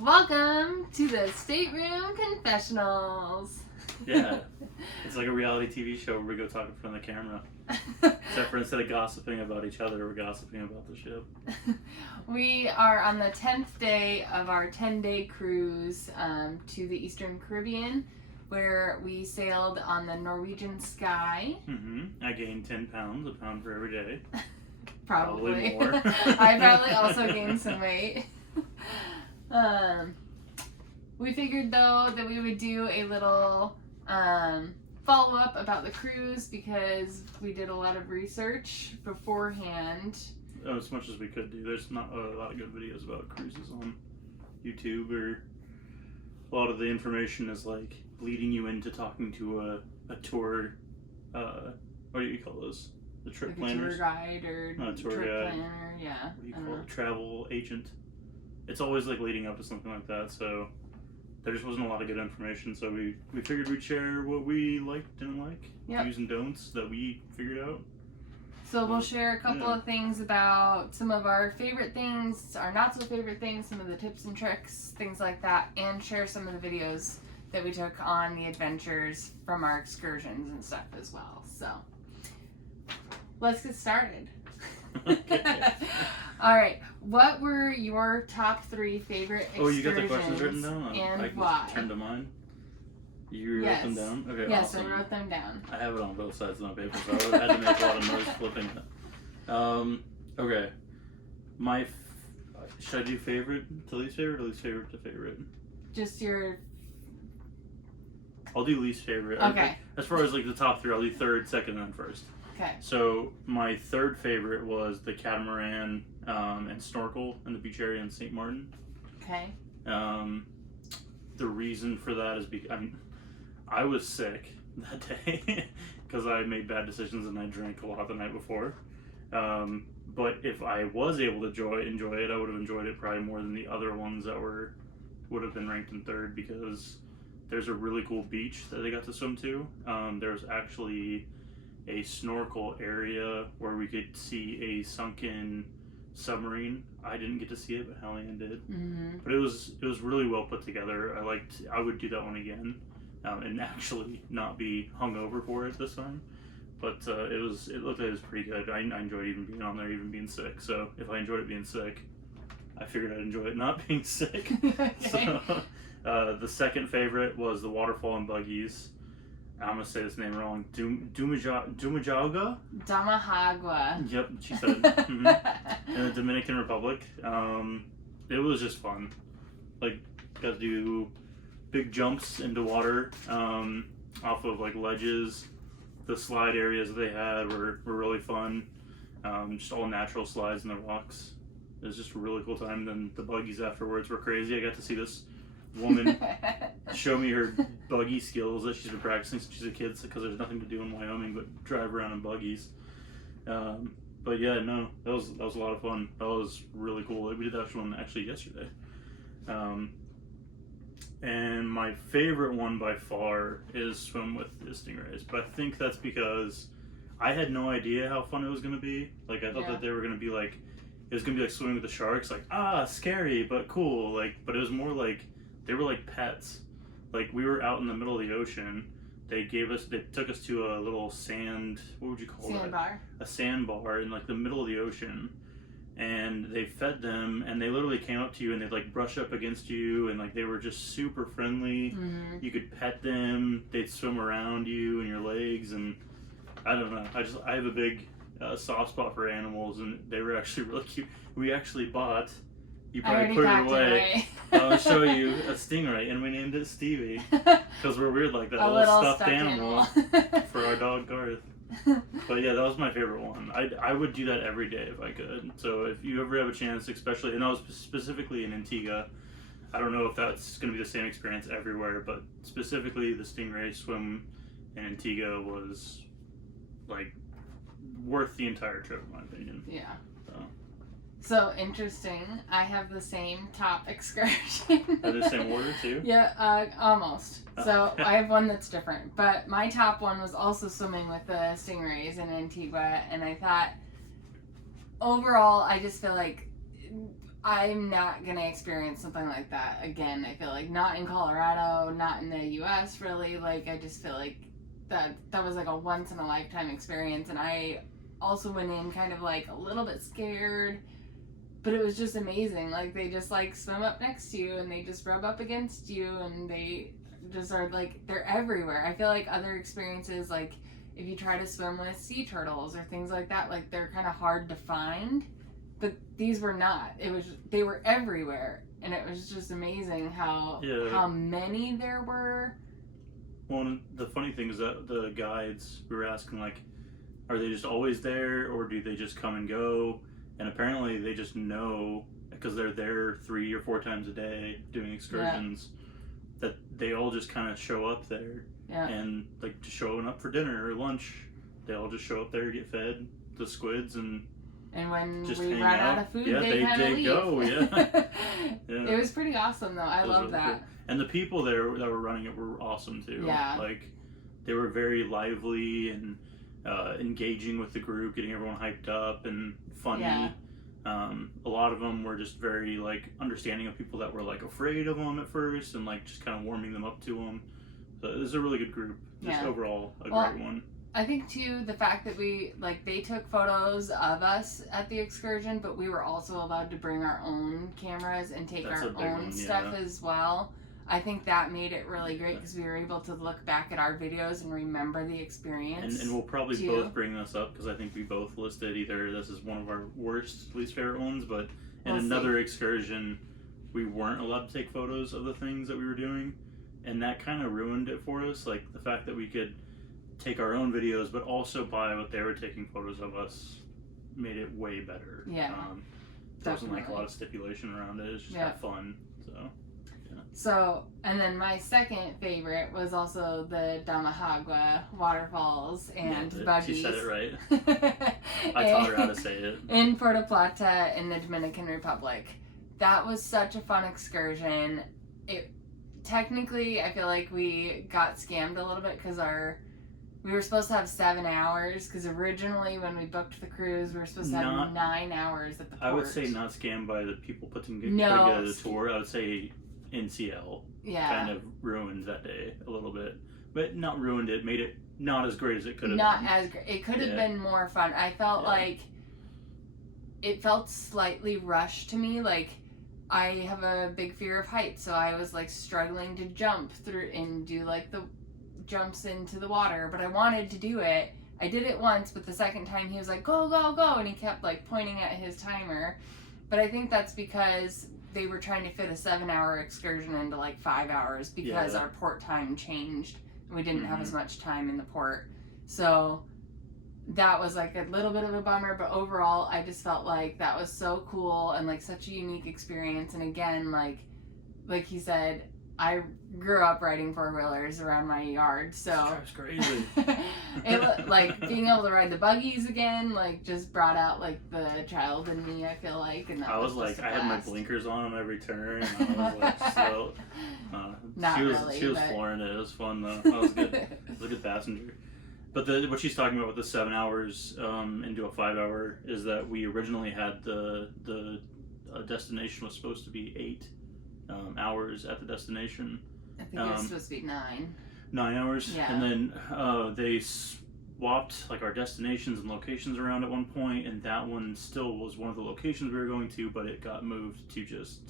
Welcome to the Stateroom Confessionals. Yeah, it's like a reality TV show where we go talk in front of the camera. Except for instead of gossiping about each other, we're gossiping about the ship. We are on the 10th day of our 10-day cruise to the Eastern Caribbean, where we sailed on the Norwegian Sky. I gained 10 pounds, a pound for every day. Probably more. I probably also gained some weight. We figured though that we would do a little follow-up about the cruise because we did a lot of research beforehand. As much as we could do. There's not a lot of good videos about cruises on YouTube, or a lot of the information is like leading you into talking to a tour, what do you call those? The trip like planners? A tour guide or Not a tour trip guide. planner, yeah. What do you call it? Travel agent. It's always like leading up to something like that, so there just wasn't a lot of good information, so we figured we'd share what we liked, didn't like, do's and don'ts that we figured out. So we'll share a couple of things about some of our favorite things, our not so favorite things, some of the tips and tricks, things like that, and share some of the videos that we took on the adventures from our excursions and stuff as well. So let's get started. Okay. All right. What were your top 3 favorite excursions? Oh, you got the questions written down? And I can why? just turn to mine. You wrote them down? Okay, yes, awesome. I wrote them down. I have it on both sides of my paper, so I would have had to make a lot of noise flipping it. Okay. Should I do favorite to least favorite or least favorite to favorite? Just your... I'll do least favorite. Okay. As far as like the top 3, I'll do third, second, and then first. Okay. So my third favorite was the catamaran and snorkel in the beach area in St. Martin. Okay. The reason for that is because I was sick that day because I made bad decisions and I drank a lot the night before. But if I was able to enjoy it, I would have enjoyed it probably more than the other ones that would have been ranked in third, because there's a really cool beach that they got to swim to. There's actually a snorkel area where we could see a sunken submarine. I didn't get to see it, but Hallian did. But it was really well put together. I would do that one again, and actually not be hungover for it this time. But it looked like it was pretty good. I enjoyed even being on there, even being sick. So if I enjoyed it being sick, I figured I'd enjoy it not being sick. Okay. So the second favorite was the waterfall and buggies. I'm gonna say this name wrong. Dumajauga? Damahagua. Yep, she said. In the Dominican Republic. It was just fun. Like, got to do big jumps into water off of like ledges. The slide areas that they had were really fun. Just all natural slides in the rocks. It was just a really cool time. Then the buggies afterwards were crazy. I got to see this woman show me her buggy skills that she's been practicing since she's a kid, because there's nothing to do in Wyoming but drive around in buggies. But yeah, no, that was a lot of fun. That was really cool. We did that one actually yesterday. And my favorite one by far is swim with the stingrays, but I think that's because I had no idea how fun it was going to be. Like, I thought that they were going to be like, it was going to be like swimming with the sharks, like, scary but cool. Like, but it was more like they were like pets. Like, we were out in the middle of the ocean. They took us to a little what would you call it? Sandbar. A sandbar in like the middle of the ocean. And they fed them, and they literally came up to you and they'd like brush up against you, and like they were just super friendly. You could pet them, they'd swim around you and your legs, and I don't know. I have a big soft spot for animals, and they were actually really cute. We actually bought. You probably put it away. I'll show you a stingray, and we named it Stevie because we're weird like that. A little stuffed animal for our dog Garth. But yeah, that was my favorite one. I would do that every day if I could. So if you ever have a chance, especially, and I was specifically in Antigua, I don't know if that's going to be the same experience everywhere, but specifically the stingray swim in Antigua was like worth the entire trip in my opinion. Yeah. So interesting. I have the same top excursion. Are they the same order too? Yeah, almost. So I have one that's different. But my top one was also swimming with the stingrays in Antigua, and I thought overall I just feel like I'm not gonna experience something like that again. I feel like not in Colorado, not in the U.S. really. Like I just feel like that was like a once in a lifetime experience, and I also went in kind of like a little bit scared, but it was just amazing. Like they just like swim up next to you and they just rub up against you, and they just are like, they're everywhere. I feel like other experiences, like if you try to swim with sea turtles or things like that, like they're kind of hard to find, but these were not. They were everywhere, and it was just amazing how many there were. Well, the funny thing is that the guides, we were asking, like, are they just always there, or do they just come and go? And apparently they just know, because they're there 3 or 4 times a day doing excursions, that they all just kind of show up there. Yeah. And, like, just showing up for dinner or lunch, they all just show up there to get fed, the squids, and when just we run out of food, they kind of leave. Go, It was pretty awesome, though. I love really that. Cool. And the people there that were running it were awesome, too. Yeah. Like, they were very lively and engaging with the group, getting everyone hyped up and funny. Yeah. A lot of them were just very, like, understanding of people that were, like, afraid of them at first and, like, just kind of warming them up to them. So it was a really good group. Just overall, a great one. I think, too, the fact that they took photos of us at the excursion, but we were also allowed to bring our own cameras and take our own stuff as well. I think that made it really great because we were able to look back at our videos and remember the experience. And we'll probably both bring this up because I think we both listed either this is one of our worst, least favorite ones, but in another excursion, we weren't allowed to take photos of the things that we were doing. And that kind of ruined it for us. Like the fact that we could take our own videos, but also by what they were taking photos of us made it way better. Yeah. There wasn't like a lot of stipulation around it. It was just have fun. So, and then my second favorite was also the Damahagua waterfalls and buggies. She said it right. I taught her how to say it. In Puerto Plata in the Dominican Republic. That was such a fun excursion. Technically, I feel like we got scammed a little bit because we were supposed to have 7 hours, because originally when we booked the cruise, we were supposed to have 9 hours at the port. I would say not scammed by the people putting together the tour. I would say NCL kind of ruined that day a little bit. But not ruined it, made it not as great as it could have been. Not as great. It could have been more fun. I felt like it felt slightly rushed to me. Like, I have a big fear of heights, so I was like struggling to jump through and do like the jumps into the water, but I wanted to do it. I did it once, but the second time he was like, go, go, go, and he kept like pointing at his timer. But I think that's because they were trying to fit a 7-hour excursion into like 5 hours because our port time changed and we didn't have as much time in the port. So that was like a little bit of a bummer, but overall I just felt like that was so cool and like such a unique experience. And again, like he said, I grew up riding 4-wheelers around my yard, so that's crazy. Like being able to ride the buggies again, like just brought out like the child in me. I feel like, and that I was like, I had my blinkers on every turn. And I was like, so she was flooring it. It was fun though. That was good. It was a good passenger. But what she's talking about with the 7 hours into a 5-hour is that we originally had the destination was supposed to be 8 hours at the destination. I think it was supposed to be 9. 9 hours. Yeah. And then they swapped like our destinations and locations around at one point, and that one still was one of the locations we were going to, but it got moved to just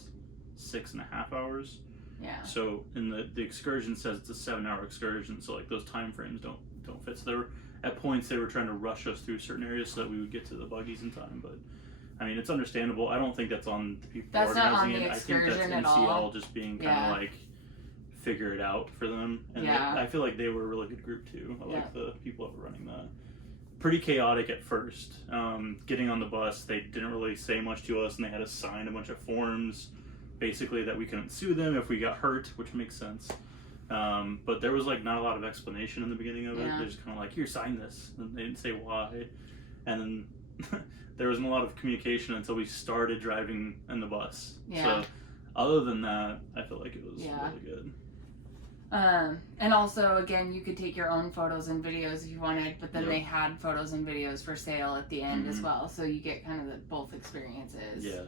6.5 hours. Yeah. So in the excursion says it's a 7-hour excursion, so like those time frames don't fit. So they were, at points they were trying to rush us through certain areas so that we would get to the buggies in time, but I mean, it's understandable. I don't think that's on the people organizing it. I think that's NCL just being kind of like figure it out for them. And I feel like they were a really good group too. I like the people that were running that. Pretty chaotic at first. Getting on the bus, they didn't really say much to us, and they had to sign a bunch of forms, basically that we couldn't sue them if we got hurt, which makes sense. But there was like not a lot of explanation in the beginning of it. They're just kind of like, here, sign this. And they didn't say why. And then there wasn't a lot of communication until we started driving in the bus. Yeah. So other than that, I feel like it was really good. And also, again, you could take your own photos and videos if you wanted, but then they had photos and videos for sale at the end as well. So you get kind of both experiences. Yeah.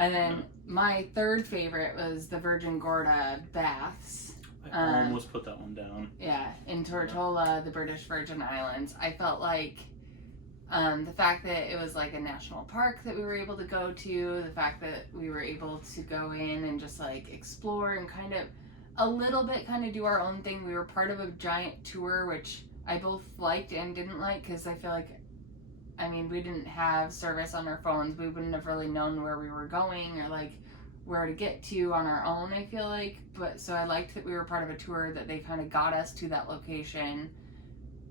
And then my third favorite was the Virgin Gorda baths. I almost put that one down. Yeah, in Tortola, the British Virgin Islands. I felt like the fact that it was like a national park that we were able to go to, the fact that we were able to go in and just like explore and kind of a little bit kind of do our own thing. We were part of a giant tour, which I both liked and didn't like, because I feel like, I mean, we didn't have service on our phones. We wouldn't have really known where we were going or like where to get to on our own, I feel like. But so I liked that we were part of a tour that they kind of got us to that location.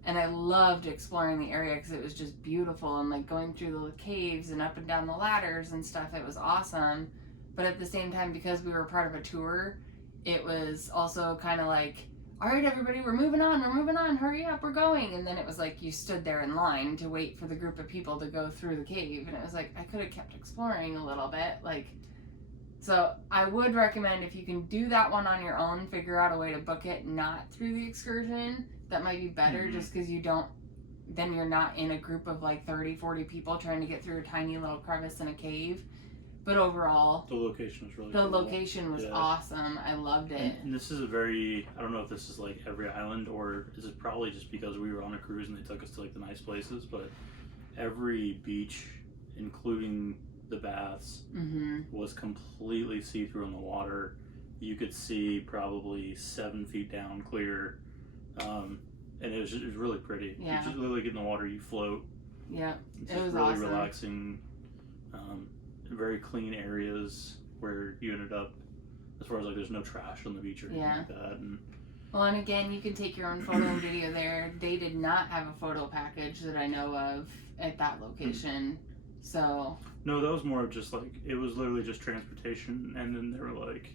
And I loved exploring the area because it was just beautiful, and like going through the caves and up and down the ladders and stuff. It was awesome. But at the same time, because we were part of a tour, it was also kind of like, all right, everybody, we're moving on, hurry up, we're going. And then it was like you stood there in line to wait for the group of people to go through the cave. And it was like, I could have kept exploring a little bit. Like, so I would recommend, if you can do that one on your own, figure out a way to book it not through the excursion. That might be better, just because you don't, then you're not in a group of like 30, 40 people trying to get through a tiny little crevice in a cave. But overall, the location was really cool. cool. Location was awesome. I loved it. And this is a very, I don't know if this is like every island, or is it probably just because we were on a cruise and they took us to like the nice places, but every beach, including the baths, was completely see-through in the water. You could see probably 7 feet down clear. And it was really pretty. Yeah. You just literally get in the water, you float. Yeah, it was really awesome. Relaxing. Very clean areas where you ended up, as far as like there's no trash on the beach or anything like that. And again, you can take your own photo and video there. They did not have a photo package that I know of at that location. So no, that was more of just like, it was literally just transportation, and then they were like,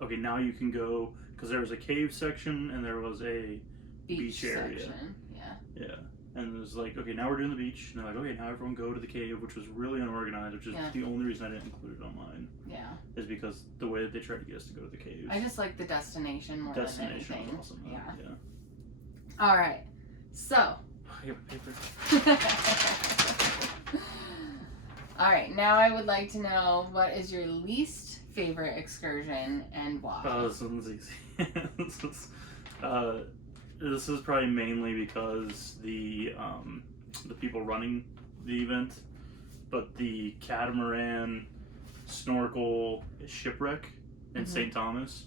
okay, now you can go, because there was a cave section and there was a beach area section. Yeah, and it was like, okay, now we're doing the beach, and they're like, okay, now everyone go to the cave, which was really unorganized, which is the only reason I didn't include it on mine. Yeah, is because the way that they tried to get us to go to the caves. I just like the destination more than anything. Destination was awesome. Yeah. All right, so all right, now I would like to know, what is your least favorite excursion and why? Oh, this one's easy. This is probably mainly because the people running the event, but the catamaran, snorkel, shipwreck in St. Thomas.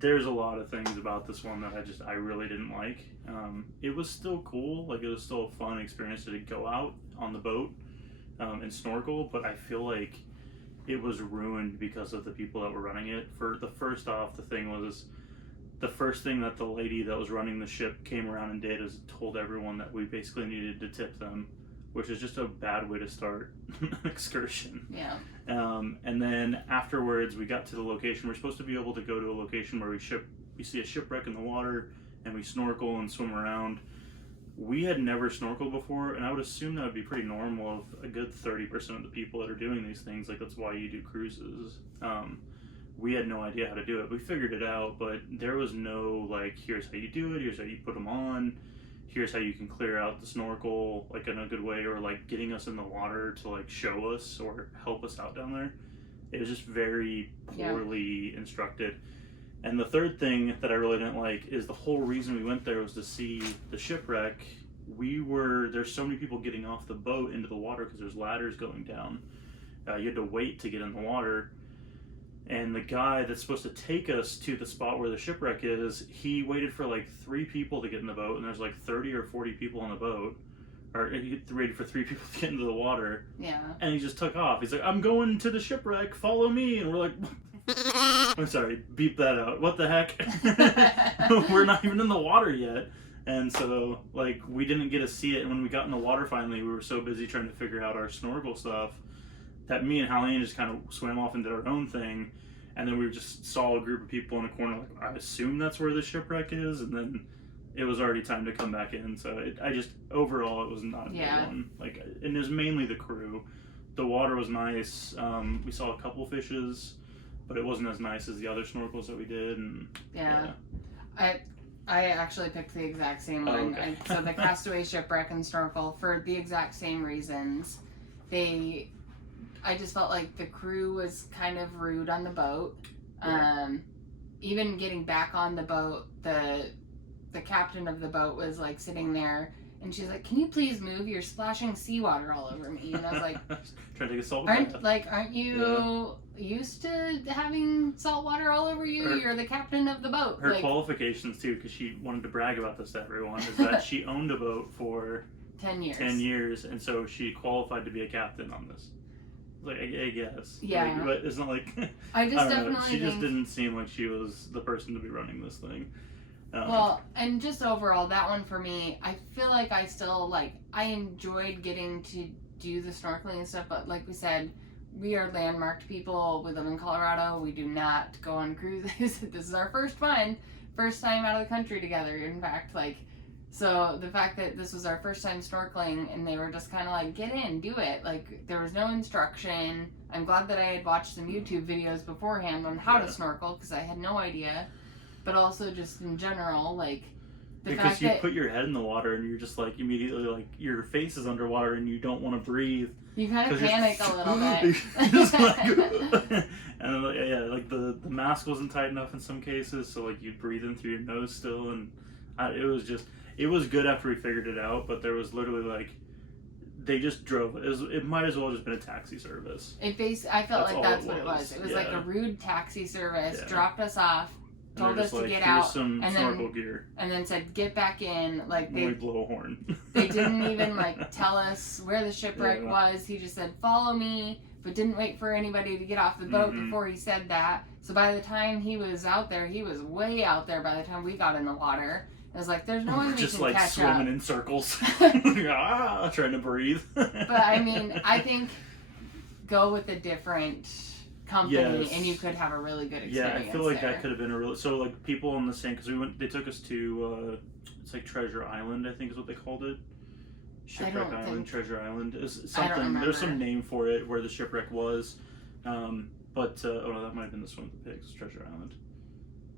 There's a lot of things about this one that I really didn't like. It was still cool, like it was still a fun experience to go out on the boat and snorkel, but I feel like it was ruined because of the people that were running it. For the first off, the first thing that the lady that was running the ship came around and did is told everyone that we basically needed to tip them, which is just a bad way to start an excursion. Yeah. And then afterwards, we got to the location. We're supposed to be able to go to a location where we see a shipwreck in the water, and we snorkel and swim around. We had never snorkeled before, and I would assume that would be pretty normal of a good 30% of the people that are doing these things. Like, that's why you do cruises. We had no idea how to do it. We figured it out, but there was no, like, here's how you do it, here's how you put them on, here's how you can clear out the snorkel, like, in a good way, or, like, getting us in the water to, like, show us or help us out down there. It was just very poorly instructed. And the third thing that I really didn't like is the whole reason we went there was to see the shipwreck. There's so many people getting off the boat into the water because there's ladders going down. You had to wait to get in the water. And the guy that's supposed to take us to the spot where the shipwreck is, he waited for like 3 people to get in the boat, and there's like 30 or 40 people on the boat. Or he waited for 3 people to get into the water. Yeah. And he just took off. He's like, I'm going to the shipwreck, follow me. And we're like, I'm sorry, beep that out. What the heck? We're not even in the water yet. And so, like, we didn't get to see it. And when we got in the water finally, we were so busy trying to figure out our snorkel stuff that me and Halleen just kind of swam off and did our own thing. And then we just saw a group of people in a corner, like, I assume that's where the shipwreck is. And then it was already time to come back in. So overall, it was not a good one. Like, and it was mainly the crew. The water was nice. We saw a couple fishes, but it wasn't as nice as the other snorkels that we did. And I actually picked the exact same one. Okay. So the Castaway Shipwreck and Snorkel, for the exact same reasons. I just felt like the crew was kind of rude on the boat. Even getting back on the boat, the captain of the boat was like sitting there, and she's like, "Can you please move? You're splashing seawater all over me." And I was like, "Trying to take a salt bath. Aren't you used to having salt water all over you? You're the captain of the boat." Her qualifications too, because she wanted to brag about this to everyone, is that she owned a boat for 10 years. 10 years, and so she qualified to be a captain on this. Like, I guess. Yeah. Like, but it's not like... I just definitely She just didn't seem like she was the person to be running this thing. Well, and just overall, that one for me, I feel like I still, like, I enjoyed getting to do the snorkeling and stuff, but like we said, we are landmarked people. We live in Colorado. We do not go on cruises. This is our first time out of the country together, in fact, like... So the fact that this was our first time snorkeling and they were just kind of like, get in, do it. Like, there was no instruction. I'm glad that I had watched some YouTube videos beforehand on how to snorkel because I had no idea. But also just in general, like, because you put your head in the water and you're just like immediately like your face is underwater and you don't want to breathe. You kind of panic a little bit. And like the mask wasn't tight enough in some cases, so like you'd breathe in through your nose still, and it was good after we figured it out, but there was literally like, they just drove it. It might as well have just been a taxi service. I felt like that's what it was. It was like a rude taxi service, dropped us off, told us to get out, some snorkel gear, and then said, get back in. Like, we blow a horn. They didn't even like tell us where the shipwreck was. He just said, follow me, but didn't wait for anybody to get off the boat before he said that. So by the time he was out there, he was way out there by the time we got in the water. I was like, there's no way we just can like catch swimming up. in circles, trying to breathe. But I mean, I think go with a different company and you could have a really good experience. Yeah, I feel like that could have been a really, so like people on the same, because they took us to it's like Treasure Island, I think is what they called it. Shipwreck Island, Treasure Island is something. There's some name for it where the shipwreck was, but oh no, that might have been this one with the pigs, Treasure Island.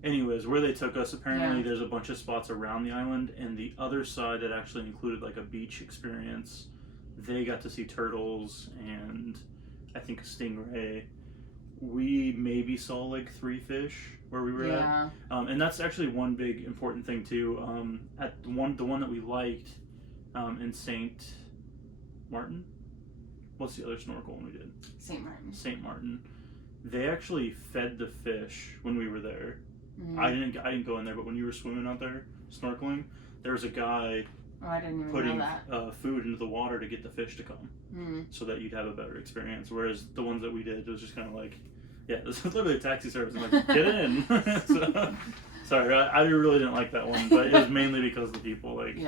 Anyways, where they took us, apparently there's a bunch of spots around the island, and the other side that actually included like a beach experience. They got to see turtles and I think a stingray. We maybe saw like 3 fish where we were at, and that's actually one big important thing too. At the one that we liked in St. Martin. What's the other snorkel one we did? St. Martin. St. Martin. They actually fed the fish when we were there. Mm-hmm. I didn't go in there, but when you were swimming out there snorkeling, there was a guy I didn't even putting know that. Food into the water to get the fish to come, so that you'd have a better experience. Whereas the ones that we did, it was just kind of like, it was literally a taxi service. I'm like, get in. So, sorry, I really didn't like that one, but it was mainly because of the people. Like,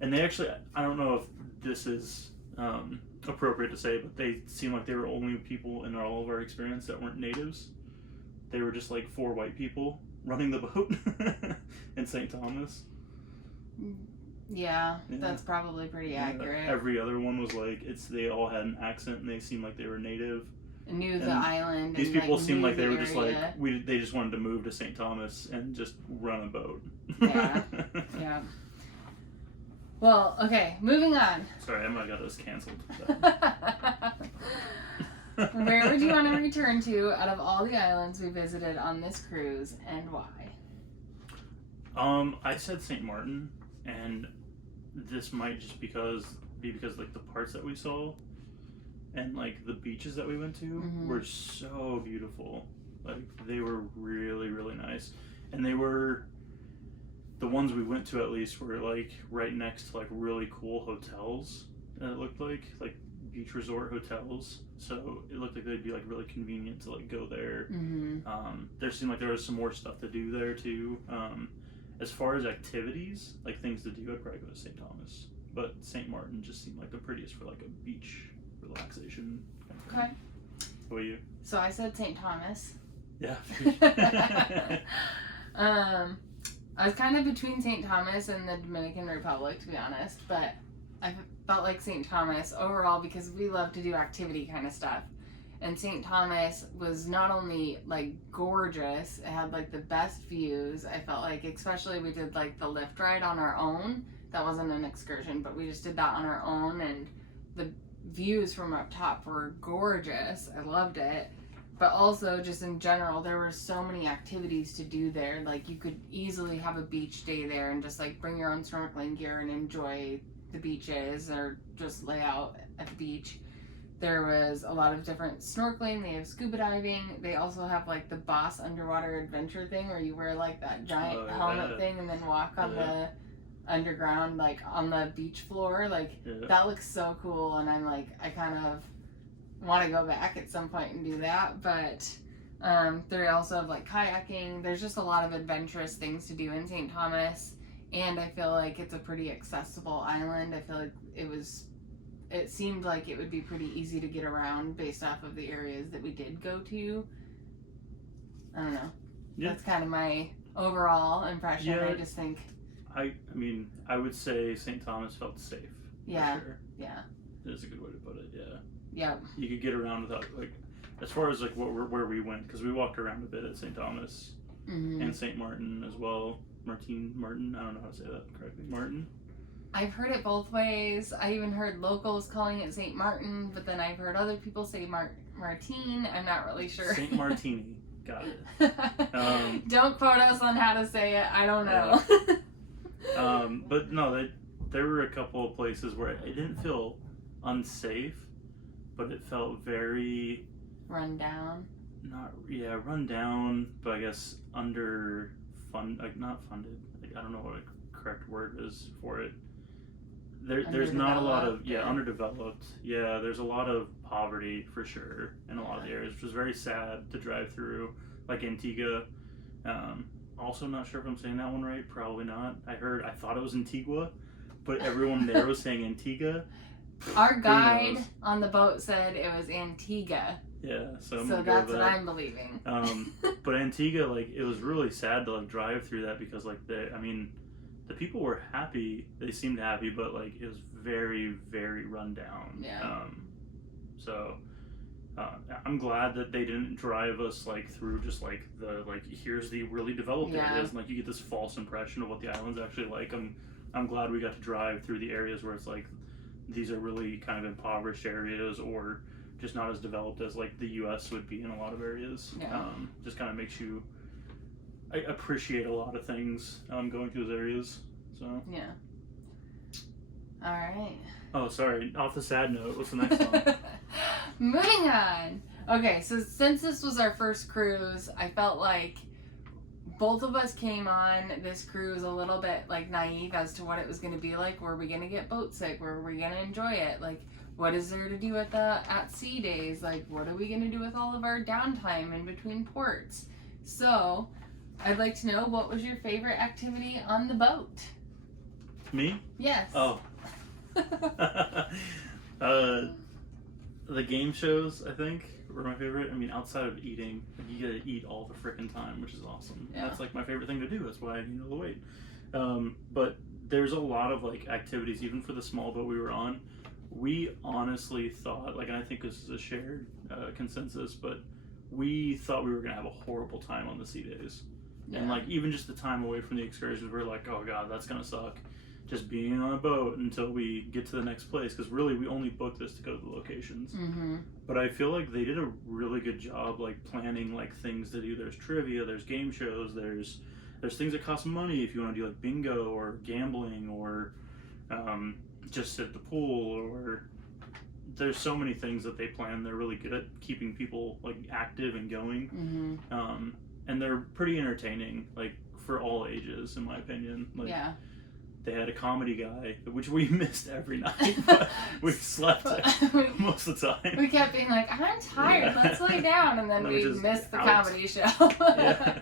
and they actually, I don't know if this is appropriate to say, but they seemed like they were only people in all of our experience that weren't natives. They were just like 4 white people running the boat in St. Thomas. Yeah, that's probably pretty accurate. Every other one was like, they all had an accent and they seemed like they were native. Knew the island. These people seemed like they were just like, area. they just wanted to move to St. Thomas and just run a boat. Yeah. Well, okay, moving on. Sorry, I might have got us canceled. Where would you want to return to out of all the islands we visited on this cruise, and why? I said St. Martin, and this might just be because like the parts that we saw and like the beaches that we went to were so beautiful. Like, they were really, really nice, and they were, the ones we went to at least were like right next to like really cool hotels. It looked like beach resort hotels, so it looked like they'd be like really convenient to like go there. There seemed like there was some more stuff to do there too. As far as activities, like things to do, I'd probably go to St. Thomas, but St. Martin just seemed like the prettiest for like a beach relaxation kind of thing. Okay. What about you? So I said St. Thomas. Yeah. I was kind of between St. Thomas and the Dominican Republic, to be honest, but I felt like St. Thomas overall because we love to do activity kind of stuff. And St. Thomas was not only like gorgeous, it had like the best views. I felt like, especially we did like the lift ride on our own. That wasn't an excursion, but we just did that on our own, and views from up top were gorgeous. I loved it. But also, just in general, there were so many activities to do there. Like, you could easily have a beach day there and just, like, bring your own snorkeling gear and enjoy the beaches or just lay out at the beach. There was a lot of different snorkeling. They have scuba diving. They also have, like, the Boss underwater adventure thing where you wear, like, that giant helmet thing and then walk on the underground, like, on the beach floor. Like, that looks so cool. And I'm, like, I kind of want to go back at some point and do that. But they also have, like, kayaking. There's just a lot of adventurous things to do in St. Thomas. And I feel like it's a pretty accessible island. I feel like it seemed like it would be pretty easy to get around based off of the areas that we did go to. I don't know. Yeah. That's kind of my overall impression. Yeah. I just think... I mean, I would say St. Thomas felt safe. Yeah. For sure. Yeah. That's a good way to put it, yeah. Yep. You could get around without, like, as far as, like, where we went, because we walked around a bit at St. Thomas and St. Martin as well. Martin, I don't know how to say that correctly. Martin? I've heard it both ways. I even heard locals calling it St. Martin, but then I've heard other people say Martine. I'm not really sure. St. Martini. Got it. Don't quote us on how to say it. I don't know. But no, there were a couple of places where it didn't feel unsafe, but it felt very... Run down? Run down, but I guess not funded. Like, I don't know what a correct word is for it. There's not a lot of underdeveloped. Yeah, there's a lot of poverty for sure in a lot of the areas, which was very sad to drive through, like Antigua. Also, not sure if I'm saying that one right. Probably not. I thought it was Antigua, but everyone there was saying Antigua. Our guide on the boat said it was Antigua. Yeah, so that's what I'm believing. But Antigua, like, it was really sad to, like, drive through that because, like, the people were happy. They seemed happy, but, like, it was very, very run down. Yeah. So I'm glad that they didn't drive us, like, through just, like, here's the really developed areas, and, like, you get this false impression of what the island's actually like. I'm glad we got to drive through the areas where it's like these are really kind of impoverished areas or just not as developed as, like, the U.S. would be in a lot of areas. Yeah. Just kind of makes you appreciate a lot of things going through those areas. So. Yeah. All right. Oh, sorry. Off the sad note, what's the next one? Moving on. Okay, so since this was our first cruise, I felt like both of us came on this cruise a little bit, like, naive as to what it was going to be like. Were we going to get boat sick? Were we going to enjoy it? Like, what is there to do at sea days? Like, what are we going to do with all of our downtime in between ports? So, I'd like to know, what was your favorite activity on the boat? Me? Yes. Oh. The game shows, I think, were my favorite. I mean, outside of eating, like, you gotta eat all the frickin' time, which is awesome. Yeah. That's, like, my favorite thing to do. That's why I gained all the weight. But there's a lot of, like, activities, even for the small boat we were on. We honestly thought, like, and I think this is a shared consensus, but we thought we were gonna have a horrible time on the sea days. Yeah. And, like, even just the time away from the excursions, we were like, oh god, that's gonna suck. Just being on a boat until we get to the next place, because really we only booked this to go to the locations. Mm-hmm. But I feel like they did a really good job, like, planning, like, things to do. There's trivia, there's game shows, there's things that cost money if you want to do, like, bingo or gambling or just sit at the pool, or there's so many things that they plan. They're really good at keeping people, like, active and going. Mm-hmm. And they're pretty entertaining, like, for all ages, in my opinion. Like, yeah. They had a comedy guy, which we missed every night, but we slept most of the time. We kept being like, I'm tired, let's lay down, and then we missed the comedy show. Yeah.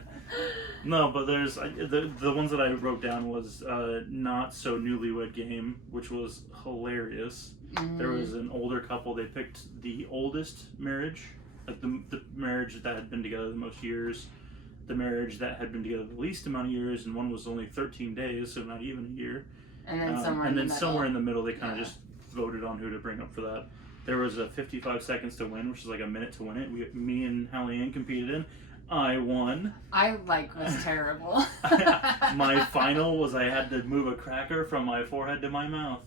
No, but there's, the ones that I wrote down was Not So Newlywed Game, which was hilarious. Mm-hmm. There was an older couple, they picked the oldest marriage, like the marriage that had been together the most years, the marriage that had been together the least amount of years, and one was only 13 days, so not even a year. And then somewhere in the middle, they kind of just voted on who to bring up for that. There was a 55 seconds to win, which is like a minute to win it. Me and Hallie Ann competed in. I won. I, was terrible. My final was I had to move a cracker from my forehead to my mouth.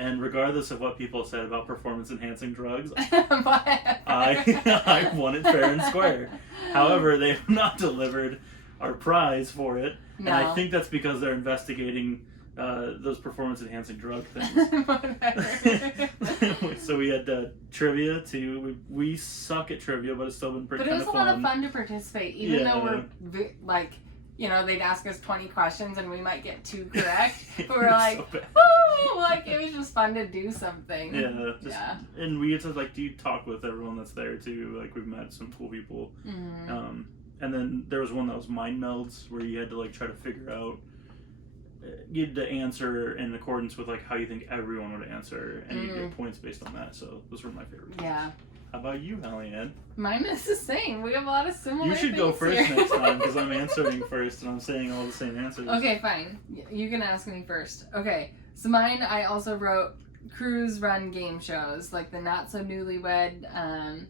And regardless of what people said about performance-enhancing drugs, Whatever. I won it fair and square. However, they have not delivered our prize for it, No. and I think that's because they're investigating those performance-enhancing drug things. So we had trivia too. We suck at trivia, but it's still been pretty. But it was kind a of lot of fun to participate, even though Yeah. we're like, you know, they'd ask us 20 questions and we might get 2 correct. But It we're was like, so bad. woo! Like, it was just fun to do something. Yeah, and we get to like talk with everyone that's there too. Like we've met some cool people. Mm-hmm. And then there was one that was mind melds where you had to like try to figure out. You had to answer in accordance with like how you think everyone would answer, and you get points based on that. So those were my favorites. Yeah. How about you, Hallianne? Mine is the same. We have a lot of similar You should things go first here. next time because I'm answering first and I'm saying all the same answers. Okay, fine. You can ask me first. Okay, so mine, I also wrote cruise run game shows, like the Not So Newlywed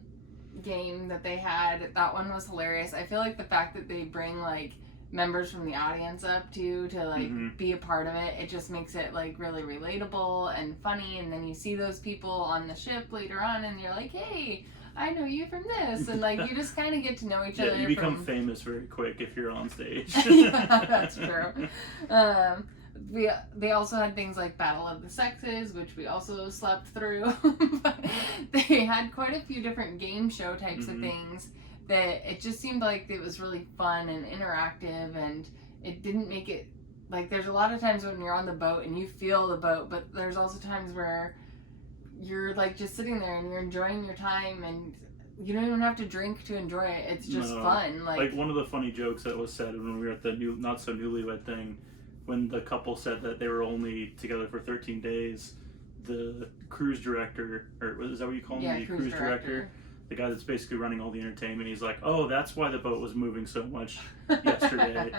game that they had. That one was hilarious. I feel like the fact that they bring like members from the audience up too to like be a part of it, it just makes it like really relatable and funny, and then you see those people on the ship later on and you're like, hey, I know you from this, and like you just kind of get to know each other. You become famous very quick if you're on stage. Yeah, that's true. They also had things like Battle of the Sexes, which we also slept through. But they had quite a few different game show types of things that it just seemed like it was really fun and interactive, and it didn't make it like, there's a lot of times when you're on the boat and you feel the boat, but there's also times where you're like just sitting there and you're enjoying your time, and you don't even have to drink to enjoy it. It's just fun. Like one of the funny jokes that was said when we were at the Not So Newlywed thing, when the couple said that they were only together for 13 days, the cruise director, or is that what you call him? Yeah, the cruise director. The guy that's basically running all the entertainment, he's like, oh, that's why the boat was moving so much yesterday.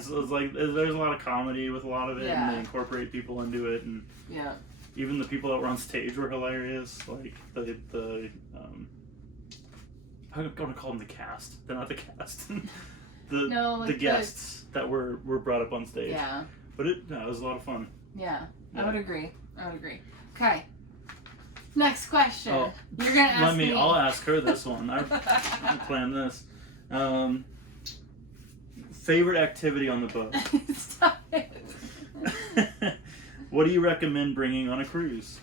So it's like, there's a lot of comedy with a lot of it, and they incorporate people into it, and even the people that were on stage were hilarious. Like the I'm going to call them the cast. They're not the cast. the guests that were brought up on stage. Yeah. But it was a lot of fun. Yeah. I would agree. Okay. Next question. Oh, you're gonna ask me. I'll ask her this one. I planned this. Favorite activity on the boat. Stop it. What do you recommend bringing on a cruise?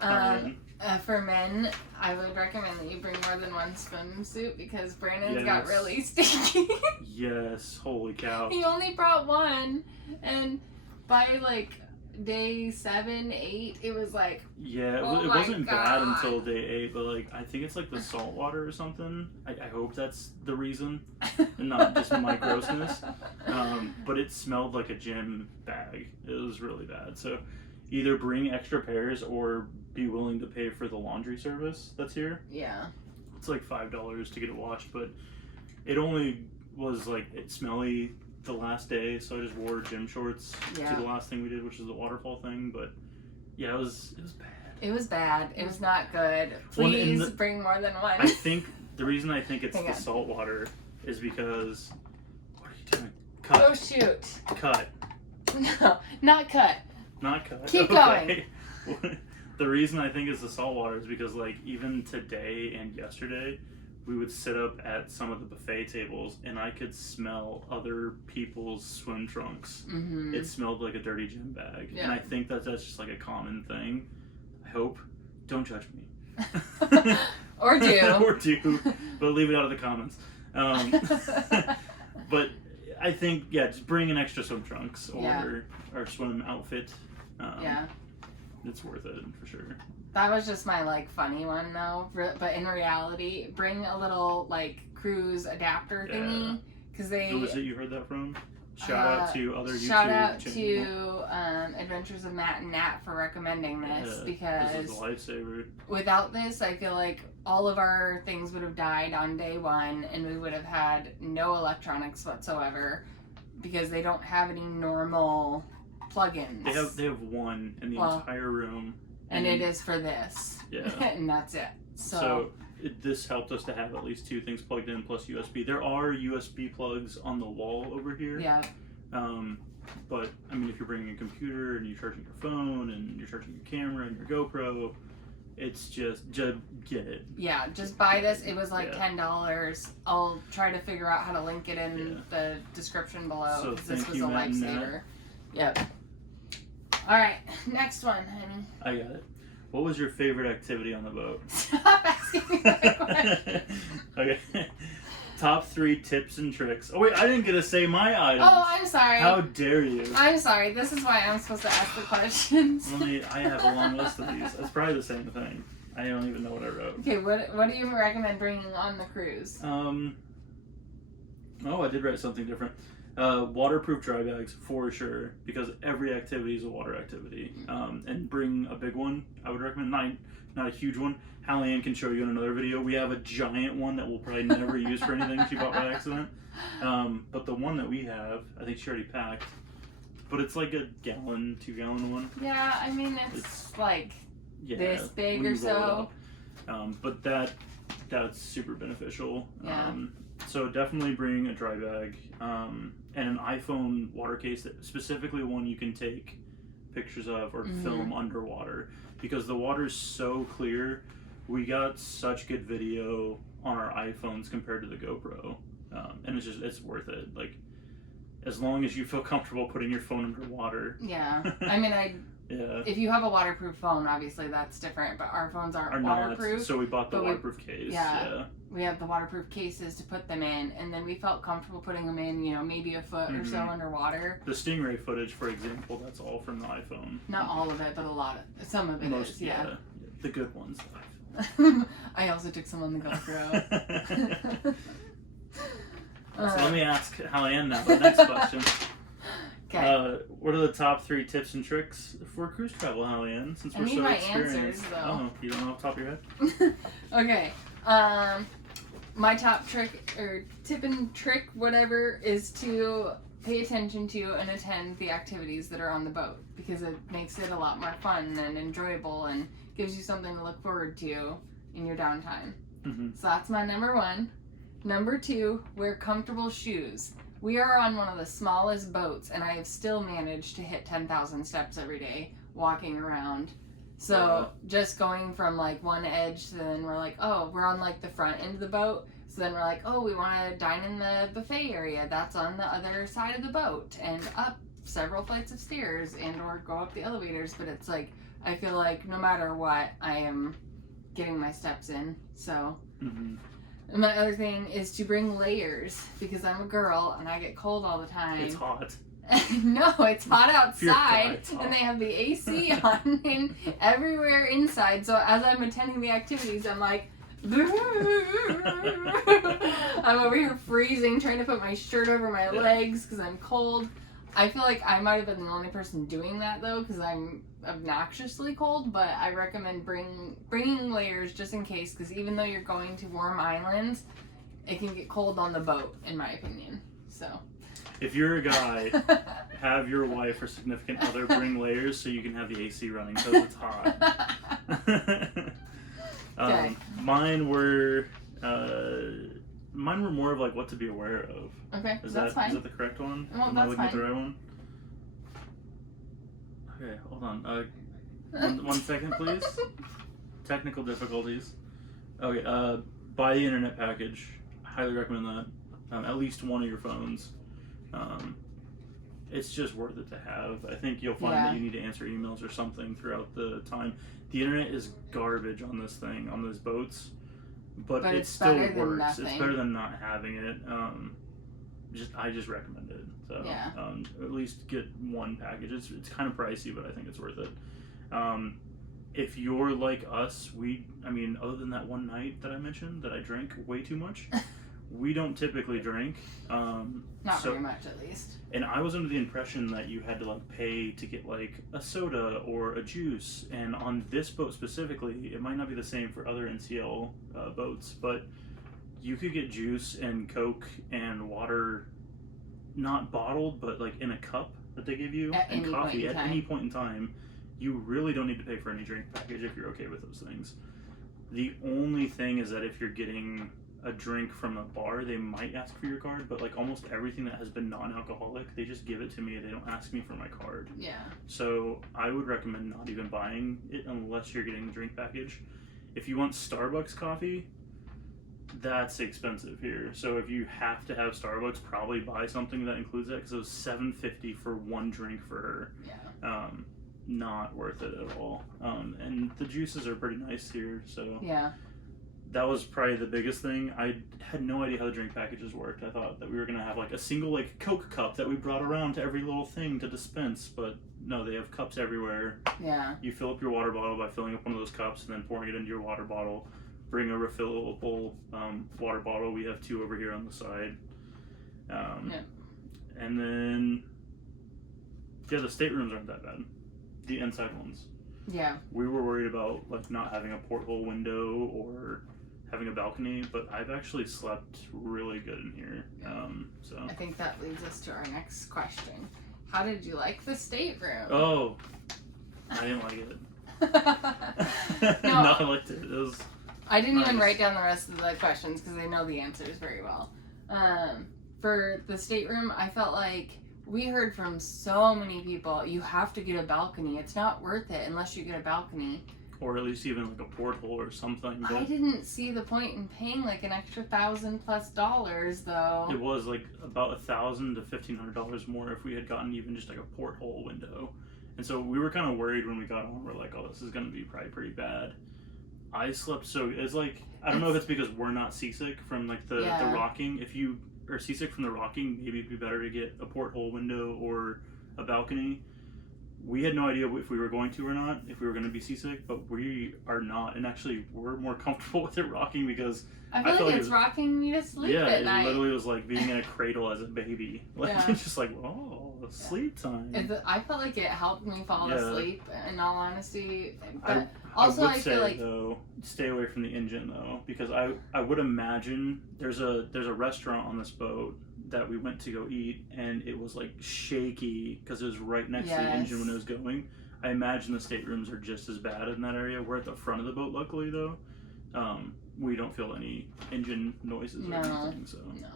For men, I would recommend that you bring more than one swimsuit because Brandon's got really stinky. Yes, holy cow. He only brought one, and by like day 7, 8, it was like, it wasn't bad until day 8, but like I think it's like the salt water or something. I hope that's the reason, and not just my grossness. But it smelled like a gym bag. It was really bad. So either bring extra pairs or be willing to pay for the laundry service that's here. Yeah. It's like $5 to get it washed, but it only was like smelly the last day, so I just wore gym shorts to the last thing we did, which is the waterfall thing. But yeah, it was bad. It was bad. It was not good. Please bring more than one. I think the reason I think it's the salt water is because, what are you doing? Cut. Oh shoot. Cut. No, not cut. Not cut. Keep going. The reason I think it's the salt water is because like even today and yesterday, we would sit up at some of the buffet tables and I could smell other people's swim trunks. Mm-hmm. It smelled like a dirty gym bag. Yeah. And I think that's just like a common thing. I hope. Don't judge me. Or do. Or do. But leave it out of the comments. But I think, just bring an extra swim trunks or swim outfit. It's worth it for sure. That was just my like funny one though, but in reality, bring a little like cruise adapter thingy because they. Who was it you heard that from? Shout out to other YouTube. Shout out to Adventures of Matt and Nat for recommending this because this is a lifesaver. Without this, I feel like all of our things would have died on day 1, and we would have had no electronics whatsoever because they don't have any normal plugins. They have one in the entire room. And it is for this. Yeah. And that's it. So this helped us to have at least 2 things plugged in plus USB. There are USB plugs on the wall over here. Yeah. But I mean, if you're bringing a computer and you're charging your phone and you're charging your camera and your GoPro, it's just get it. Yeah, just buy this. It was like $10. I'll try to figure out how to link it in the description below. So this was a Matt, lifesaver. Yep. All right, next one, honey. I got it. What was your favorite activity on the boat? Stop asking me that question. Okay. Top 3 tips and tricks. Oh wait, I didn't get to say my items. Oh, I'm sorry. How dare you? I'm sorry. This is why I'm supposed to ask the questions. I have a long list of these. It's probably the same thing. I don't even know what I wrote. Okay, what do you recommend bringing on the cruise? Oh, I did write something different. Waterproof dry bags for sure, because every activity is a water activity. And bring a big one. I would recommend not a huge one. Hallie Ann can show you in another video. We have a giant one that we'll probably never use for anything. She bought by accident. But the one that we have, I think she already packed. But it's like a 2-gallon one. Yeah, I mean it's like this big or so. But that's super beneficial. Yeah. So definitely bring a dry bag and an iPhone water case, specifically one you can take pictures of or film underwater, because the water is so clear. We got such good video on our iPhones compared to the GoPro, and it's worth it. Like, as long as you feel comfortable putting your phone underwater. Yeah, I mean if you have a waterproof phone, obviously that's different, but our phones aren't waterproof. So we bought the waterproof case. Yeah, we have the waterproof cases to put them in, and then we felt comfortable putting them in, maybe a foot or so underwater. The Stingray footage, for example, that's all from the iPhone. Not all of it, but some of it is, yeah. The good ones. I also took some on the GoPro. So let me ask Hallie Ann now the next question. Okay. What are the top 3 tips and tricks for cruise travel, Hallie Ann? Since we're so experienced. Answers, though. Oh, you don't know off the top of your head? Okay. My top trick or tip and trick, whatever, is to pay attention to and attend the activities that are on the boat, because it makes it a lot more fun and enjoyable and gives you something to look forward to in your downtime. So that's my number 1. Number 2, wear comfortable shoes. We are on one of the smallest boats, and I have still managed to hit 10,000 steps every day walking around. So just going from like one edge to then we're like, oh, we're on like the front end of the boat. So then we're like, oh, we want to dine in the buffet area. That's on the other side of the boat, and up several flights of stairs and or go up the elevators. But it's like, I feel like no matter what, I am getting my steps in. So and my other thing is to bring layers, because I'm a girl and I get cold all the time. It's hot. No, it's hot outside, it's hot. and they have the AC on and everywhere inside. So as I'm attending the activities, I'm like, I'm over here freezing, trying to put my shirt over my legs because I'm cold. I feel like I might have been the only person doing that though, because I'm obnoxiously cold. But I recommend bringing layers just in case, because even though you're going to warm islands, it can get cold on the boat, in my opinion. So. If you're a guy, have your wife or significant other bring layers so you can have the AC running because it's hot. Okay. Mine were more of like what to be aware of. Okay, that's fine. Is that the correct one? Well, Am I looking at the right one? Okay, hold on. One second, please. Technical difficulties. Okay, buy the internet package. Highly recommend that. At least one of your phones. It's just worth it to have. I think you'll find that you need to answer emails or something throughout the time. The internet is garbage on this thing, on those boats, but it still works. It's better than not having it. I just recommend it. So at least get one package. It's kind of pricey, but I think it's worth it. If you're like us, other than that one night that I mentioned that I drank way too much. We don't typically drink. Not very much, at least. And I was under the impression that you had to like pay to get like a soda or a juice. And on this boat specifically, it might not be the same for other NCL boats, but you could get juice and Coke and water, not bottled, but like in a cup that they give you, and coffee at any point in time. You really don't need to pay for any drink package if you're okay with those things. The only thing is that if you're getting a drink from the bar, they might ask for your card, but like almost everything that has been non-alcoholic, they just give it to me. They don't ask me for my card. Yeah. So I would recommend not even buying it unless you're getting the drink package. If you want Starbucks coffee, that's expensive here. So if you have to have Starbucks, probably buy something that includes that, because it was $7.50 for one drink for her. Yeah. Not worth it at all. And the juices are pretty nice here, so yeah. That was probably the biggest thing. I had no idea how the drink packages worked. I thought that we were gonna have like a single like Coke cup that we brought around to every little thing to dispense, but no, they have cups everywhere. Yeah. You fill up your water bottle by filling up one of those cups and then pouring it into your water bottle. Bring a refillable water bottle. We have 2 over here on the side. Yeah. And then, yeah, the staterooms aren't that bad. The inside ones. Yeah. We were worried about like not having a porthole window or having a balcony, but I've actually slept really good in here. So I think that leads us to our next question. How did you like the stateroom? Oh, I didn't like it. No, I liked it. It was. I didn't even nice. write down the rest of the questions because I know the answers very well. For the stateroom, I felt like we heard from so many people, you have to get a balcony. It's not worth it unless you get a balcony. Or at least even like a porthole or something. But I didn't see the point in paying like an extra $1,000+ though. it was like about $1,000 to $1,500 more if we had gotten even just like a porthole window. And so we were kind of worried when we got home. We're like, oh, this is going to be probably pretty bad. I slept so it's like, I don't know if it's because we're not seasick from like the rocking. If you are seasick from the rocking, maybe it'd be better to get a porthole window or a balcony. We had no idea if we were going to or not, if we were going to be seasick, but we are not. And actually, we're more comfortable with it rocking because I feel like it's rocking me to sleep at night. Yeah, it literally was like being in a cradle as a baby. Like, it's just like, oh, sleep time. I felt like it helped me fall asleep, in all honesty. But I also, would I say, feel like though, stay away from the engine, though, because I would imagine there's a restaurant on this boat that we went to go eat, and it was like shaky because it was right next to the engine when it was going. I imagine the staterooms are just as bad in that area. We're at the front of the boat, luckily, though. We don't feel any engine noises or anything. So no.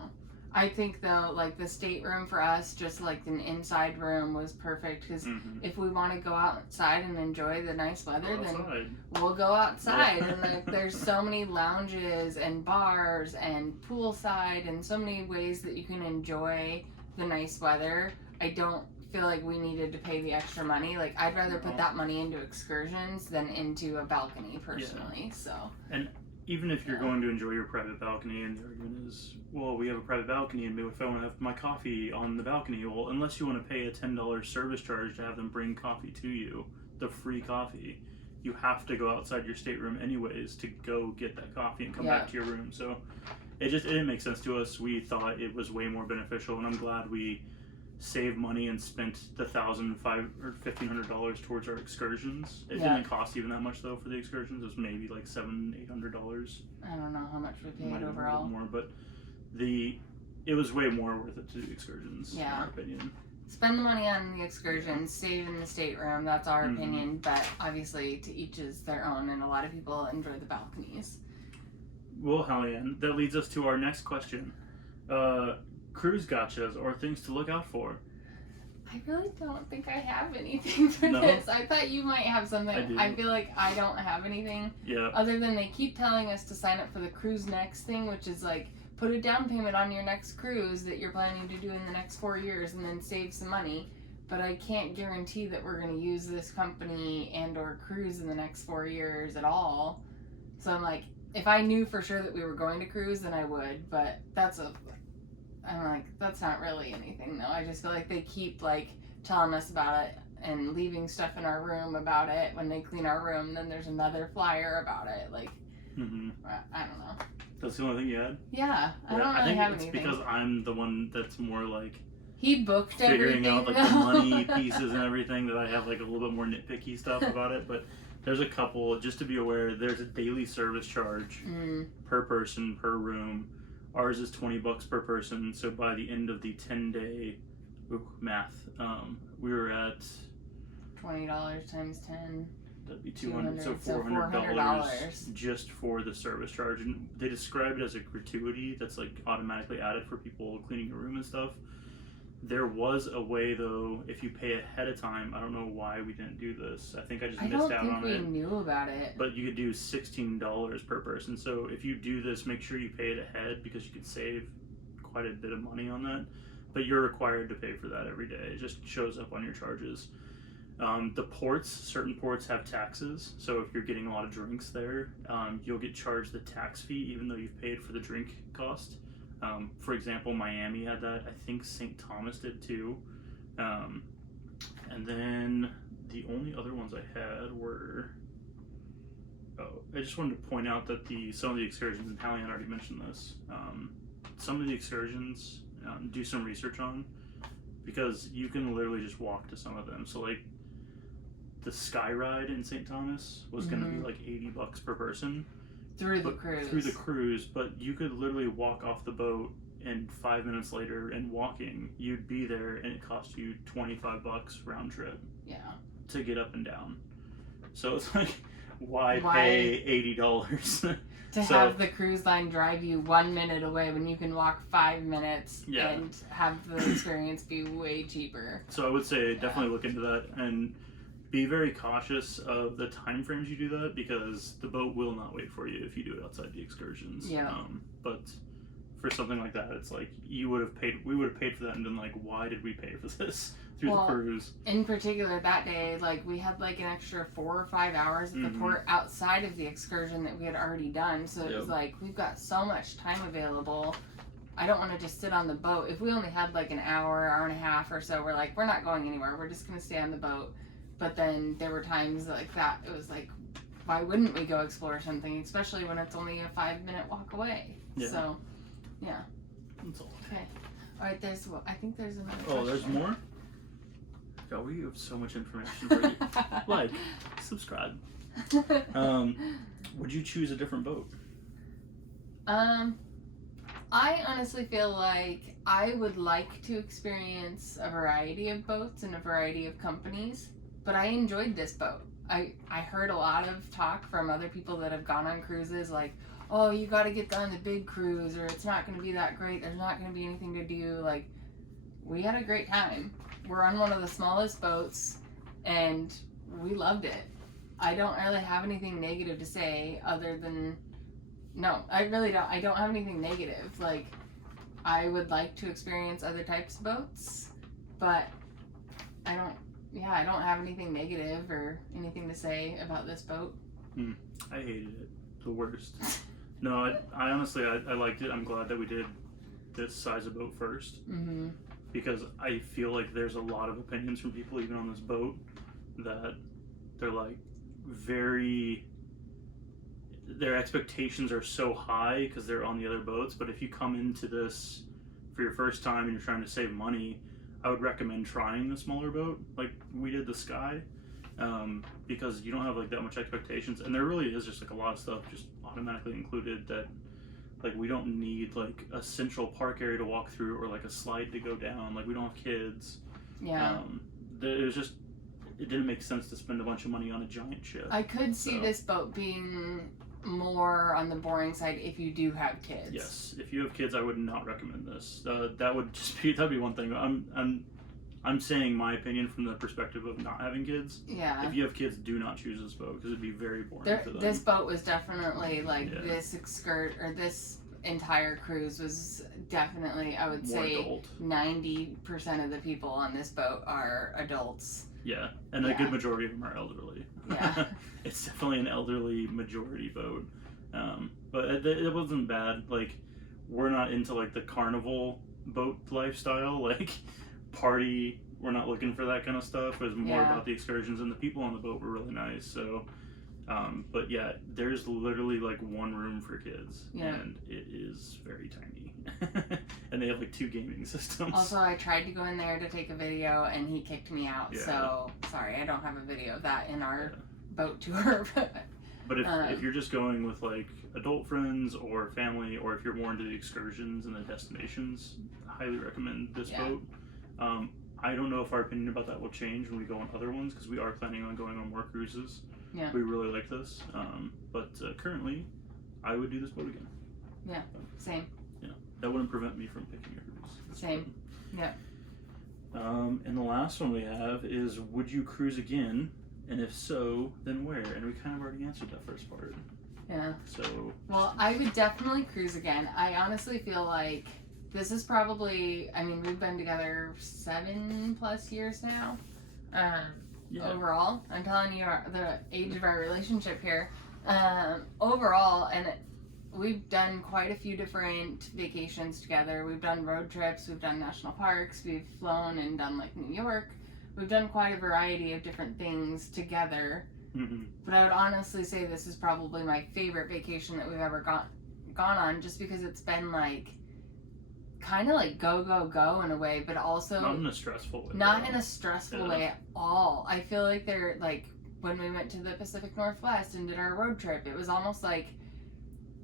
I think though, like the stateroom for us, just like an inside room was perfect because if we want to go outside and enjoy the nice weather, then we'll go outside. And like, there's so many lounges and bars and poolside and so many ways that you can enjoy the nice weather. I don't feel like we needed to pay the extra money. Like, I'd rather put that money into excursions than into a balcony personally. So. And even if you're going to enjoy your private balcony, and the argument is, well, we have a private balcony, and if I want to have my coffee on the balcony, well, unless you want to pay a $10 service charge to have them bring coffee to you, the free coffee, you have to go outside your stateroom anyways to go get that coffee and come back to your room. So it didn't make sense to us. We thought it was way more beneficial, and I'm glad we saved money and spent the $1,500 or $1,500 towards our excursions. It didn't cost even that much though for the excursions. It was maybe like $700-800. I don't know how much we paid overall. More, but it was way more worth it to do excursions, in our opinion. Spend the money on the excursions, save in the stateroom. That's our opinion, but obviously to each is their own, and a lot of people enjoy the balconies. Well, Hallian, that leads us to our next question. Cruise gotchas or things to look out for. I really don't think I have anything for this. I thought you might have something. I feel like I don't have anything. Yeah. Other than they keep telling us to sign up for the Cruise Next thing, which is like put a down payment on your next cruise that you're planning to do in the next 4 years and then save some money. But I can't guarantee that we're going to use this company and or cruise in the next 4 years at all. So I'm like, if I knew for sure that we were going to cruise, then I would. But I'm like, that's not really anything though. I just feel like they keep like telling us about it and leaving stuff in our room about it. When they clean our room, then there's another flyer about it. Like, I don't know. That's the only thing you had? Yeah, I don't really have anything. It's because I'm the one that's more like he booked figuring everything, out like the money pieces and everything, that I have like a little bit more nitpicky stuff about it. But there's a couple, just to be aware, there's a daily service charge per person, per room. Ours is $20 per person, so by the end of the 10-day math, we were at $20 times 10. that'd be 200, so $400 just for the service charge. And they describe it as a gratuity that's like automatically added for people cleaning your room and stuff. There was a way though, if you pay ahead of time. I don't know why we didn't do this. I think I just missed out on it. I don't think we knew about it. But you could do $16 per person. So if you do this, make sure you pay it ahead because you could save quite a bit of money on that. But you're required to pay for that every day. It just shows up on your charges. The ports, certain ports have taxes. So if you're getting a lot of drinks there, you'll get charged the tax fee even though you've paid for the drink cost. For example, Miami had that. I think St. Thomas did too. And then the only other ones I had were... Oh, I just wanted to point out that some of the excursions, and Hallian already mentioned this, some of the excursions do some research on, because you can literally just walk to some of them. So like the Sky Ride in St. Thomas was going to be like $80 per person. Through the cruise, but you could literally walk off the boat, and 5 minutes later, and walking, you'd be there, and it cost you $25 round trip. Yeah. To get up and down. So it's like, why pay $80 to have the cruise line drive you 1 minute away when you can walk 5 minutes and have the experience be way cheaper? So I would say definitely look into that, and be very cautious of the time frames you do that, because the boat will not wait for you if you do it outside the excursions. Yeah. But for something like that, it's like we would have paid for that and been like, why did we pay for this through the cruise? In particular, that day, like we had like an extra 4 or 5 hours at the port outside of the excursion that we had already done. So it was like, we've got so much time available. I don't want to just sit on the boat. If we only had like an hour and a half or so, we're like, we're not going anywhere. We're just going to stay on the boat. But then there were times like that. It was like, why wouldn't we go explore something, especially when it's only a 5-minute walk away? Yeah. So, yeah. That's all. Okay. All right. I think there's another. Oh, question. There's more. God, we have so much information for you. Like, subscribe. Would you choose a different boat? I honestly feel like I would like to experience a variety of boats and a variety of companies, but I enjoyed this boat. I heard a lot of talk from other people that have gone on cruises like, oh, you got to get on the big cruise or it's not going to be that great. There's not going to be anything to do. Like, we had a great time. We're on one of the smallest boats and we loved it. I don't really have anything negative to say other than, no, I really don't. I don't have anything negative. Like, I would like to experience other types of boats, but I don't have anything negative or anything to say about this boat. I hated it. The worst. No, I honestly, I liked it. I'm glad that we did this size of boat first. Because I feel like there's a lot of opinions from people, even on this boat, that they're like their expectations are so high because they're on the other boats. But if you come into this for your first time and you're trying to save money, I would recommend trying the smaller boat, like we did the Sky, because you don't have like that much expectations, and there really is just like a lot of stuff just automatically included that, like, we don't need like a central park area to walk through or like a slide to go down. Like, we don't have kids. Yeah. It didn't make sense to spend a bunch of money on a giant ship. I could see this boat being more on the boring side if you do have kids. Yes, if you have kids, I would not recommend this. That'd be one thing. I'm saying my opinion from the perspective of not having kids. Yeah. If you have kids, do not choose this boat because it'd be very boring for them. This boat was definitely like this entire cruise was definitely, I would say, adult. 90% of the people on this boat are adults. Yeah, and a good majority of them are elderly. Yeah. It's definitely an elderly majority boat. But it wasn't bad. Like, we're not into like the carnival boat lifestyle, like party. We're not looking for that kind of stuff. It was more about the excursions, and the people on the boat were really nice. So, but yeah, there's literally like one room for kids, and it is very tiny. And they have like 2 gaming systems. Also, I tried to go in there to take a video, and he kicked me out. Yeah. So sorry, I don't have a video of that in our boat tour. But if you're just going with like adult friends or family, or if you're more into the excursions and the destinations, I highly recommend this boat. I don't know if our opinion about that will change when we go on other ones, because we are planning on going on more cruises. Yeah. We really like this. But currently, I would do this boat again. Yeah, same. Yeah, that wouldn't prevent me from picking a cruise. Same. Yeah. And the last one we have is, would you cruise again? And if so, then where? And we kind of already answered that first part. Yeah. So. Well, I would definitely cruise again. I honestly feel like this is probably, I mean, we've been together 7+ years now. Overall, I'm telling you the age of our relationship here. Overall, and we've done quite a few different vacations together. We've done road trips, we've done national parks, we've flown and done like New York. We've done quite a variety of different things together. Mm-hmm. But I would honestly say this is probably my favorite vacation that we've ever gone on, just because it's been like kind of like go in a way, but also not in a stressful way. Not in a stressful way at all. I feel like they're like, when we went to the Pacific Northwest and did our road trip, it was almost like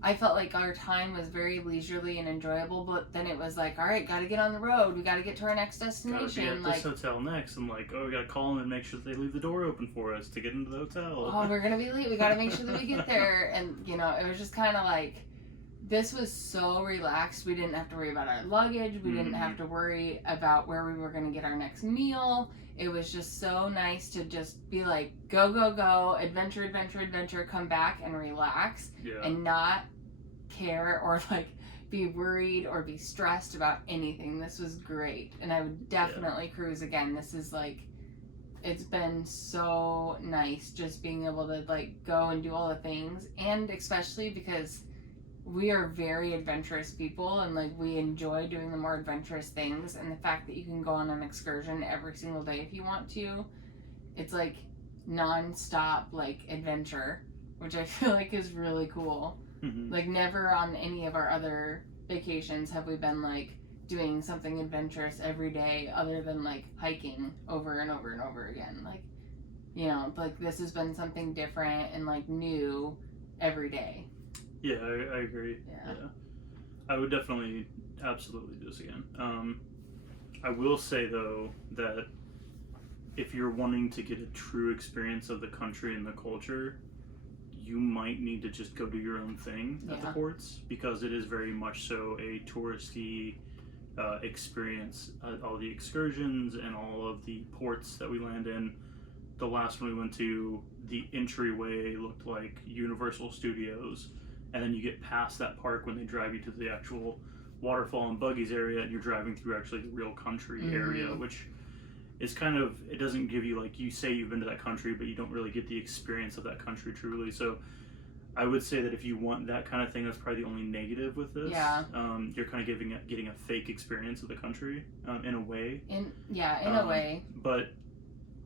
I felt like our time was very leisurely and enjoyable, but then it was like, all right, gotta get on the road. We gotta get to our next destination. Gotta be at this hotel next, and like, oh, we gotta call them and make sure that they leave the door open for us to get into the hotel. Oh, we're gonna be late. We gotta make sure that we get there. And you know, it was just kind of like, this was so relaxed. We didn't have to worry about our luggage. We didn't have to worry about where we were gonna get our next meal. It was just so nice to just be like, go, adventure, come back and relax, and not care or like be worried or be stressed about anything. This was great, and I would definitely cruise again. This is like, it's been so nice just being able to like go and do all the things, and especially because we are very adventurous people, and like we enjoy doing the more adventurous things, and the fact that you can go on an excursion every single day if you want to, it's like non-stop like adventure, which I feel like is really cool. Like never on any of our other vacations have we been like doing something adventurous every day other than like hiking over and over and over again. Like, you know, like this has been something different and like new every day. Yeah, I agree. Yeah. I would definitely absolutely do this again. I will say though that if you're wanting to get a true experience of the country and the culture, you might need to just go do your own thing at the ports, because it is very much so a touristy experience. All the excursions and all of the ports that we land in. The last one we went to, the entryway looked like Universal Studios, and then you get past that park when they drive you to the actual waterfall and buggies area, and you're driving through actually the real country area, which is kind of, it doesn't give you, like, you say you've been to that country, but you don't really get the experience of that country truly. So I would say that if you want that kind of thing, that's probably the only negative with this. You're kind of getting a fake experience of the country, in a way. In a way. But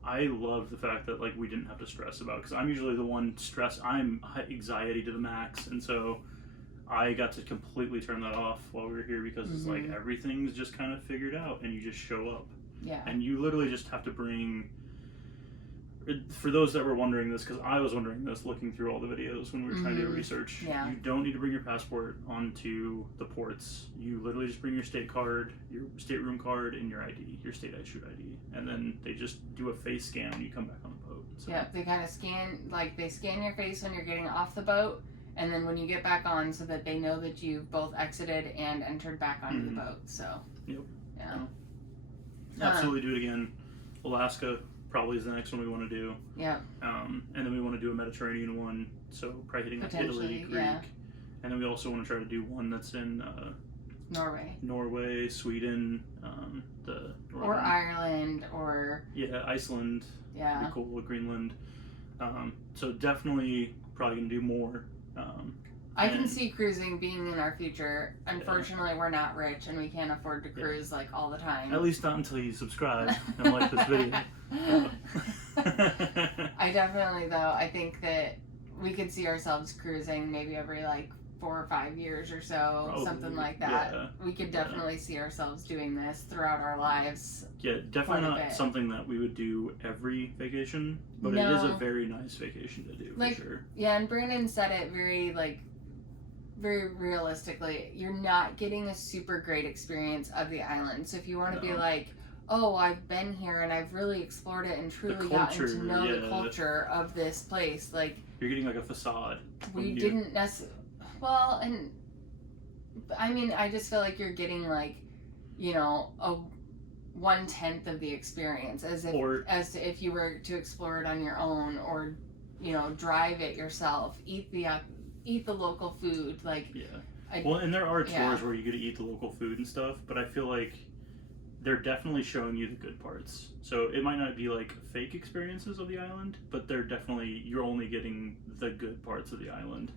I love the fact that like we didn't have to stress about, because I'm usually the one I'm anxiety to the max, and so I got to completely turn that off while we were here, because it's like everything's just kind of figured out, and you just show up. And you literally just have to bring, for those that were wondering this, because I was wondering this looking through all the videos when we were trying to do research, you don't need to bring your passport onto the ports. You literally just bring your state card, your stateroom card, and your ID, your state issued ID, and then they just do a face scan when you come back on the boat. So. They kind of scan, like they scan your face when you're getting off the boat, and then when you get back on, so that they know that you've both exited and entered back onto the boat. So absolutely do it again. Alaska probably is the next one we want to do. And then we want to do a Mediterranean one, so probably hitting like Italy, Greek, and then we also want to try to do one that's in Norway, Sweden, or Ireland, or Iceland. Be cool. Greenland. So definitely probably gonna do more. I can see cruising being in our future. Unfortunately, we're not rich and we can't afford to cruise like all the time. At least not until you subscribe and like this video. I definitely, though, I think that we could see ourselves cruising maybe every like 4 or 5 years or so, probably, something like that. We could definitely see ourselves doing this throughout our lives. Definitely not something that we would do every vacation, but it is a very nice vacation to do, for sure. And Brandon said it very realistically. You're not getting a super great experience of the island. So if you want to be like, oh, I've been here and I've really explored it and truly gotten to know the culture of this place. Like, you're getting like a facade. We didn't necessarily. Well, and I mean, I just feel like you're getting like, you know, a 1/10 of the experience, as if you were to explore it on your own, or, you know, drive it yourself, eat the local food, like. Yeah. Well, and there are tours where you get to eat the local food and stuff, but I feel like they're definitely showing you the good parts. So it might not be like fake experiences of the island, but you're only getting the good parts of the island,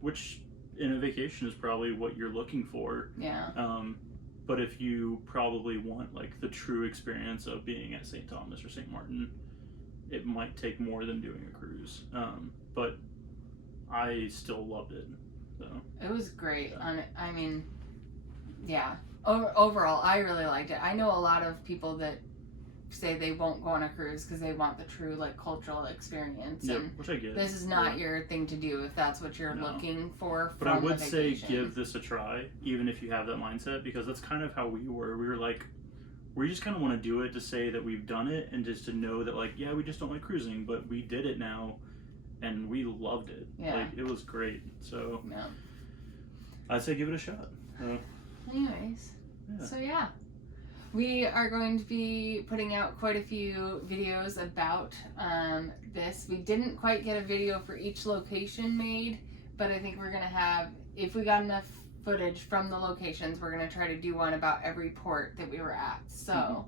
which in a vacation is probably what you're looking for. Yeah. But if you probably want like the true experience of being at St. Thomas or St. Martin, it might take more than doing a cruise. But I still loved it. So it was great. Yeah. I mean, yeah. Overall, I really liked it. I know a lot of people that say they won't go on a cruise because they want the true like cultural experience. Yeah, and which I get. This is not your thing to do if that's what you're looking for. But I would say give this a try, even if you have that mindset, because that's kind of how we were. We were like, we just kind of want to do it to say that we've done it, and just to know that like, yeah, we just don't like cruising, but we did it now, and we loved it. Yeah. Like, it was great. So yeah. I'd say give it a shot. Anyways. Yeah. So yeah, we are going to be putting out quite a few videos about this. We didn't quite get a video for each location made, but I think we're going to have, if we got enough footage from the locations, we're going to try to do one about every port that we were at. So,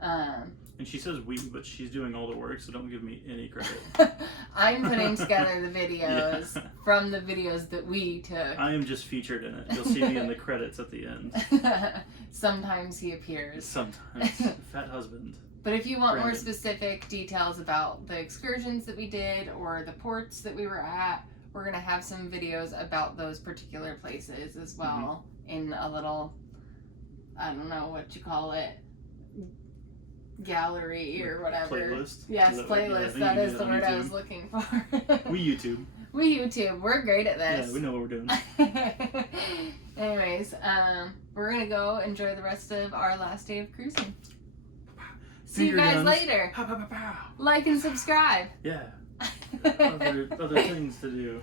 and she says we, but she's doing all the work, so don't give me any credit. I'm putting together the videos from the videos that we took. I am just featured in it. You'll see me in the credits at the end. Sometimes he appears. Sometimes. Fat husband. But if you want more specific details about the excursions that we did or the ports that we were at, we're going to have some videos about those particular places as well in a little, I don't know what you call it, gallery or whatever. Playlist? Yes, playlist. That is the word I was looking for. We YouTube. We YouTube. We're great at this. Yeah, we know what we're doing. Anyways, we're going to go enjoy the rest of our last day of cruising. See you guys later. Pow, pow, pow, pow. Like and subscribe. Yeah. Other things to do.